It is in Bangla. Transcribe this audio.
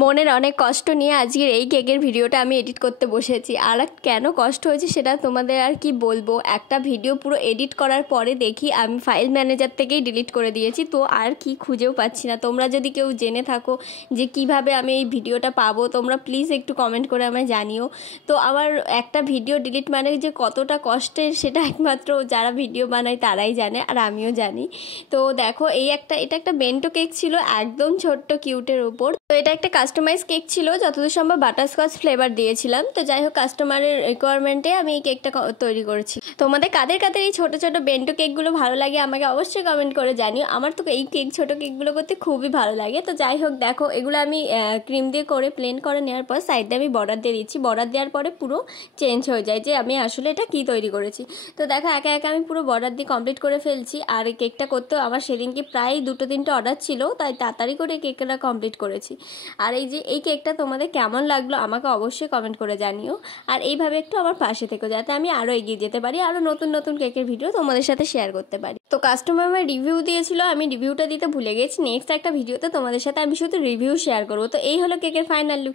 মনের অনেক কষ্ট নিয়ে আজকের এই কেকের ভিডিওটা আমি এডিট করতে বসেছি। আর কেন কষ্ট হয়েছে সেটা তোমাদের আর কি বলবো। একটা ভিডিও পুরো এডিট করার পরে দেখি আমি ফাইল ম্যানেজার থেকেই ডিলিট করে দিয়েছি, তো আর কি খুঁজেও পাচ্ছি না। তোমরা যদি কেউ জেনে থাকো যে কিভাবে আমি এই ভিডিওটা পাবো, তোমরা প্লিজ একটু কমেন্ট করে আমায় জানিও। তো আমার একটা ভিডিও ডিলিট মানে যে কতটা কষ্টের সেটা একমাত্র যারা ভিডিও বানায় তারাই জানে, আর আমিও জানি। তো দেখো এটা একটা বেন্টো কেক ছিল, একদম ছোট্ট কিউটের উপর। তো এটা একটা কাস্টমাইজ কেক ছিল, যতদূর সম্ভব বাটারস্কচ ফ্লেভার দিয়েছিলাম। তো যাই হোক, কাস্টমারের রিকোয়ারমেন্টে আমি এই কেকটা তৈরি করেছি। তোমাদের কাদের কাদের এই ছোট ছোট বেন্টো কেকগুলো ভালো লাগে আমাকে অবশ্যই কমেন্ট করে জানিও। আমার তো এই ছোট কেকগুলো করতে খুবই ভালো লাগে। তো যাই হোক, দেখো এগুলো আমি ক্রিম দিয়ে করে প্লেন করে নেওয়ার পর সাইডে আমি বর্ডার দিয়ে দিচ্ছি। বর্ডার দেওয়ার পরে পুরো চেঞ্জ হয়ে যায় যে আমি আসলে এটা কি তৈরি করেছি। তো দেখো একা একা আমি পুরো বর্ডার দিয়ে কমপ্লিট করে ফেলছি। আর এই কেকটা করতেও আমার সেদিনকে প্রায় 2-3টে অর্ডার ছিল, তাই তাড়াতাড়ি করে কেকটা কমপ্লিট করেছি। আর এই কেকটা তোমাদের কেমন লাগলো আমাকে অবশ্যই কমেন্ট করে জানিও। আর এইভাবে একটু আমার পাশে থেকো, যাতে আমি আরও এগিয়ে যেতে পারি, আরও নতুন নতুন কেকের ভিডিও তোমাদের সাথে শেয়ার করতে পারি। তো কাস্টমার আমার রিভিউ দিয়েছিল, আমি রিভিউটা দিতে ভুলে গেছি। নেক্সট একটা ভিডিওতে তোমাদের সাথে আমি শুধু রিভিউ শেয়ার করবো। তো এই হলো কেকের ফাইনাল লুক।